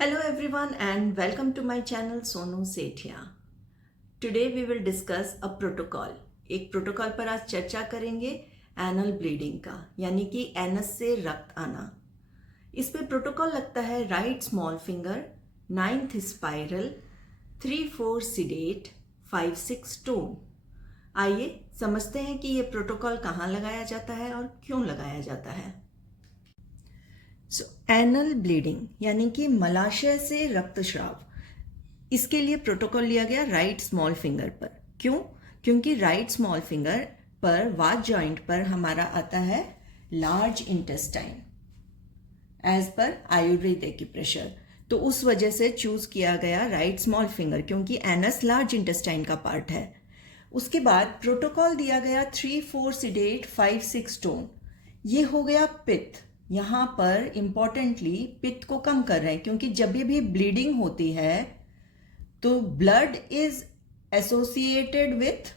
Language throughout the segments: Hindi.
Hello everyone and welcome to my channel Sonu Sethia. Today we will discuss a protocol. एक प्रोटोकॉल पर आज चर्चा करेंगे एनल ब्लीडिंग का, यानी कि एनस से रक्त आना। इस पे प्रोटोकॉल लगता है right small finger, 9th spiral, 3-4 seeded, 5-6 tone. आइए समझते हैं कि ये प्रोटोकॉल कहाँ लगाया जाता है और क्यों लगाया जाता है। एनल ब्लीडिंग यानी कि मलाशय से रक्तस्राव, इसके लिए प्रोटोकॉल लिया गया राइट स्मॉल फिंगर पर। क्यों? क्योंकि राइट स्मॉल फिंगर पर वाज जॉइंट पर हमारा आता है large intestine as per Ayurveda acupressure, तो उस वजह से चूज किया गया राइट स्मॉल फिंगर, क्योंकि एनस लार्ज इंटेस्टाइन का पार्ट है। उसके बाद प्रोटोकॉल दिया गया 3-4 सीडेट, 5-6 टोन। ये हो गया पित्त। यहाँ पर इंपॉर्टेंटली पित्त को कम कर रहे हैं, क्योंकि जब भी ब्लीडिंग होती है तो ब्लड इज एसोसिएटेड विथ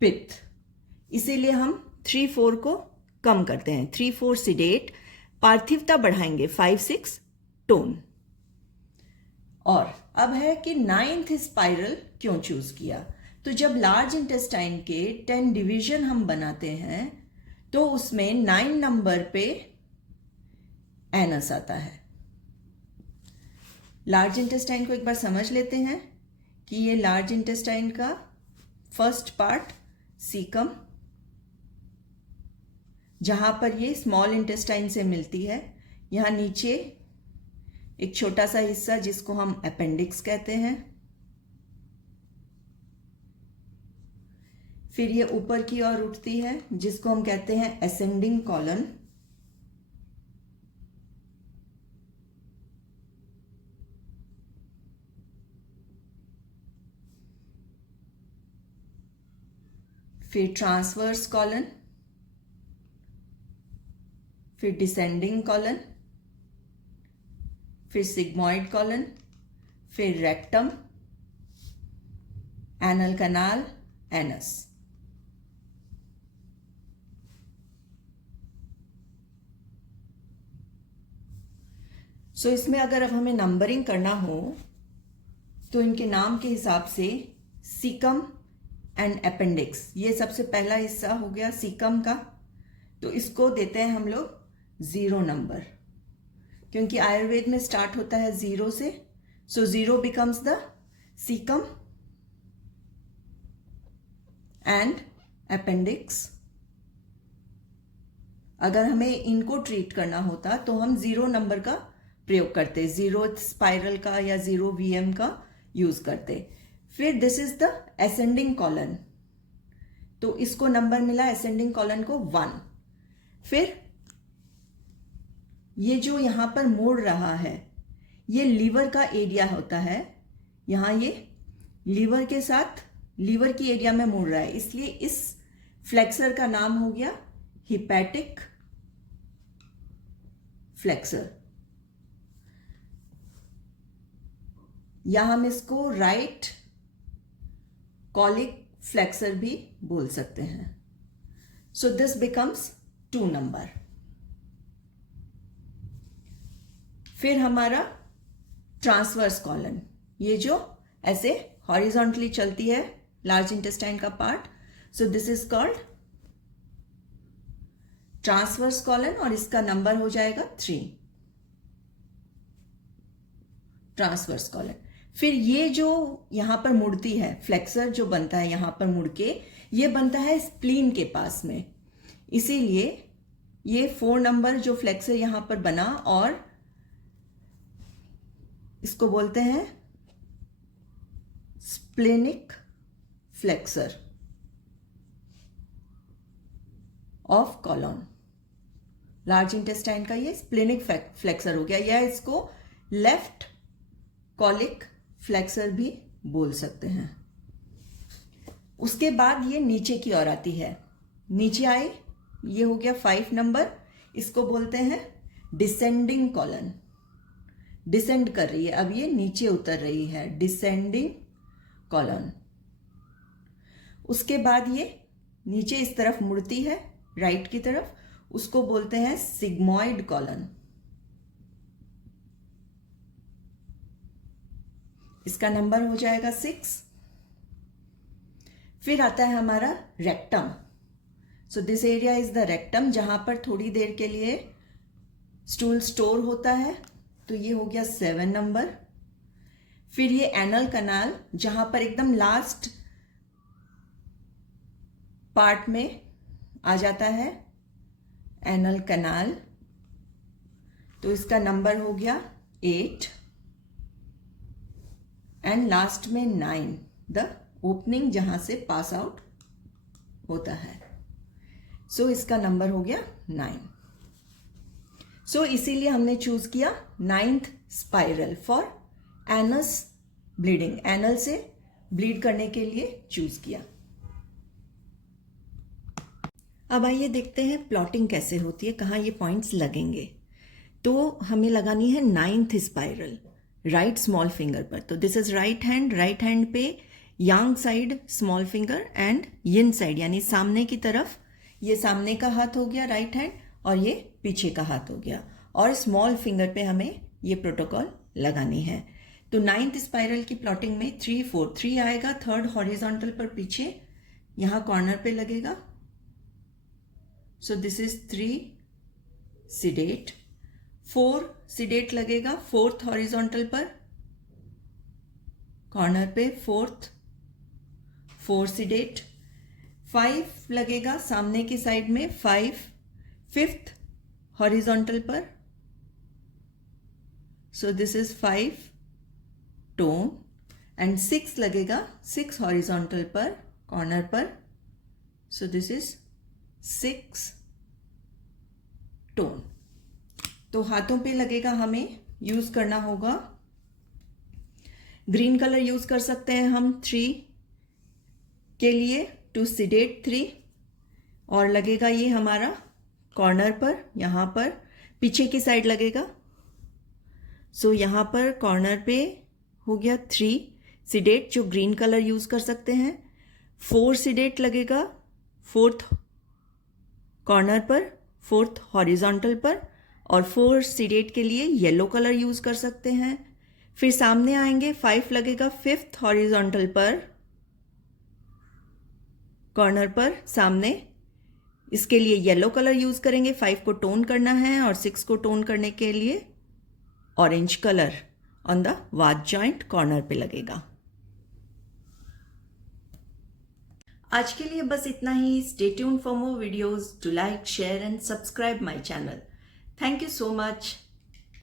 पित्त, इसीलिए हम 3-4 को कम करते हैं। 3-4 सीडेट, पार्थिवता बढ़ाएंगे 5-6 टोन। और अब है कि 9th स्पाइरल क्यों चूज किया। तो जब लार्ज इंटेस्टाइन के 10 डिवीजन हम बनाते हैं तो उसमें 9 नंबर पे एनस आता है। लार्ज इंटेस्टाइन को एक बार समझ लेते हैं कि ये लार्ज इंटेस्टाइन का फर्स्ट पार्ट सीकम, जहां पर ये स्मॉल इंटेस्टाइन से मिलती है। यहां नीचे एक छोटा सा हिस्सा जिसको हम अपेंडिक्स कहते हैं। फिर ये ऊपर की ओर उठती है जिसको हम कहते हैं असेंडिंग कॉलन। फिर ट्रांसवर्स कॉलन, फिर डिसेंडिंग कॉलन, फिर सिग्मॉइड कॉलन, फिर रेक्टम, एनल कनाल, एनस। सो इसमें अगर अब हमें नंबरिंग करना हो तो इनके नाम के हिसाब से सीकम एंड अपेंडिक्स, ये सबसे पहला हिस्सा हो गया सीकम का, तो इसको देते हैं हम लोग 0 नंबर, क्योंकि आयुर्वेद में स्टार्ट होता है 0 से। सो 0 becomes the caecum and appendix. अगर हमें इनको ट्रीट करना होता तो हम 0 नंबर का प्रयोग करते, 0th स्पाइरल का या 0 VM का यूज करते। फिर this is the ascending colon, तो इसको नंबर मिला असेंडिंग कॉलन को 1। फिर ये जो यहां पर मुड़ रहा है ये लीवर का एरिया होता है। यहां ये लीवर के साथ लीवर की एरिया में मुड़ रहा है, इसलिए इस फ्लेक्सर का नाम हो गया हिपैटिक फ्लेक्सर, या हम इसको राइट कॉलिक फ्लेक्सर भी बोल सकते हैं। So this becomes 2 number. फिर हमारा ट्रांसवर्स कॉलन, ये जो ऐसे हॉरिजॉन्टली चलती है लार्ज इंटेस्टाइन का part, so this is called transverse colon, और इसका नंबर हो जाएगा 3, ट्रांसवर्स कॉलन। फिर ये जो यहां पर मुड़ती है फ्लेक्सर जो बनता है यहां पर मुड़ के, ये बनता है स्प्लीन के पास में, इसीलिए ये 4 नंबर जो फ्लेक्सर यहां पर बना, और इसको बोलते हैं splenic flexor of colon. Large intestine का ये स्प्लेनिक फ्लेक्सर हो गया, या इसको लेफ्ट कॉलिक फ्लेक्सर भी बोल सकते हैं। उसके बाद ये नीचे की ओर आती है, नीचे आए, ये हो गया 5 नंबर, इसको बोलते हैं डिसेंडिंग कॉलन। डिसेंड कर रही है, अब ये नीचे उतर रही है, डिसेंडिंग कॉलन। उसके बाद ये नीचे इस तरफ मुड़ती है राइट की तरफ, उसको बोलते हैं सिग्मॉइड कॉलन। इसका नंबर हो जाएगा 6। फिर आता है हमारा rectum. So this area is the rectum, जहां पर थोड़ी देर के लिए स्टूल स्टोर होता है, तो ये हो गया 7 नंबर। फिर ये एनल कनाल, जहां पर एकदम लास्ट पार्ट में आ जाता है एनल कनाल, तो इसका नंबर हो गया 8। एंड लास्ट में 9, द ओपनिंग जहां से पास आउट होता है। सो इसका नंबर हो गया 9। सो इसीलिए हमने चूज किया 9th spiral for anus bleeding, anal से ब्लीड करने के लिए चूज किया। अब आइए देखते हैं प्लॉटिंग कैसे होती है, कहाँ ये पॉइंट्स लगेंगे। तो हमें लगानी है 9th spiral right small finger पर। तो दिस इज राइट हैंड पे yang side small finger and yin side यानी सामने की तरफ, ये सामने का हाथ हो गया राइट हैंड और ये पीछे का हाथ हो गया, और स्मॉल फिंगर पे हमें ये प्रोटोकॉल लगानी है। तो 9th स्पाइरल की प्लॉटिंग में 3 4 3 आएगा, 3rd हॉरिजॉन्टल पर पीछे यहां कॉर्नर पे लगेगा। सो दिस इज 3 सिडेट, 4 सिडेट लगेगा 4th हॉरिजॉन्टल पर कॉर्नर पे, 4 सिडेट, 5 लगेगा सामने की साइड में 5th हॉरिजॉन्टल पर। So this is 5 tone, and 6 लगेगा 6 हॉरिजॉन्टल पर कॉर्नर पर। So this is 6 tone. तो हाथों पे लगेगा, हमें यूज करना होगा ग्रीन कलर यूज कर सकते हैं हम 3 के लिए, टू सिडेट 3, और लगेगा ये हमारा कॉर्नर पर, यहां पर पीछे की साइड लगेगा। सो यहां पर कॉर्नर पे हो गया 3 सिडेट, जो ग्रीन कलर यूज कर सकते हैं। 4 सिडेट लगेगा 4th कॉर्नर पर, 4th हॉरिजॉन्टल पर, और 4 सिडेट के लिए येलो कलर यूज कर सकते हैं। फिर सामने आएंगे 5 लगेगा 5th हॉरिजॉन्टल पर कॉर्नर पर सामने, इसके लिए येलो कलर यूज करेंगे, 5 को टोन करना है, और 6 को टोन करने के लिए orange colour on the was joint corner पे लगेगा। आज के लिए बस इतना ही। Stay tuned for more videos, to like, share and subscribe my channel. Thank you so much.